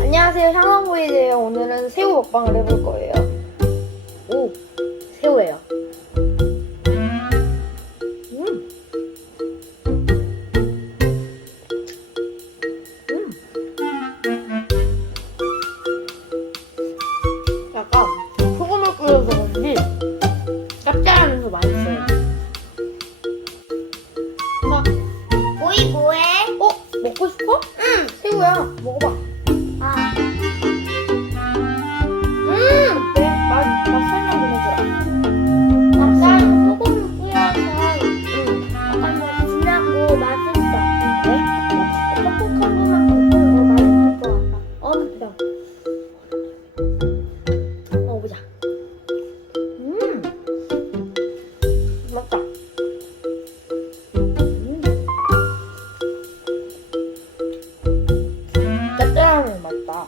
안녕하세요, 향원보이즈예요. 오늘은 새우 먹방을 해볼 거예요. 오, 새우예요. 음. 약간 소금을 뿌려서 그런지 짭짤하면서 맛있어요. 보이 뭐해? 먹고 싶어? 응. 새우야, 먹어봐. 아. 네, 맛 설명 좀 해주라. 약간 소금을 뿌려서 약간 더 진하고 맛있어. 그래? 퍽퍽한 거만 먹고 맛있을 것 같아. 그래. 먹어보자. 맞다. 짭짤하면 맛있다.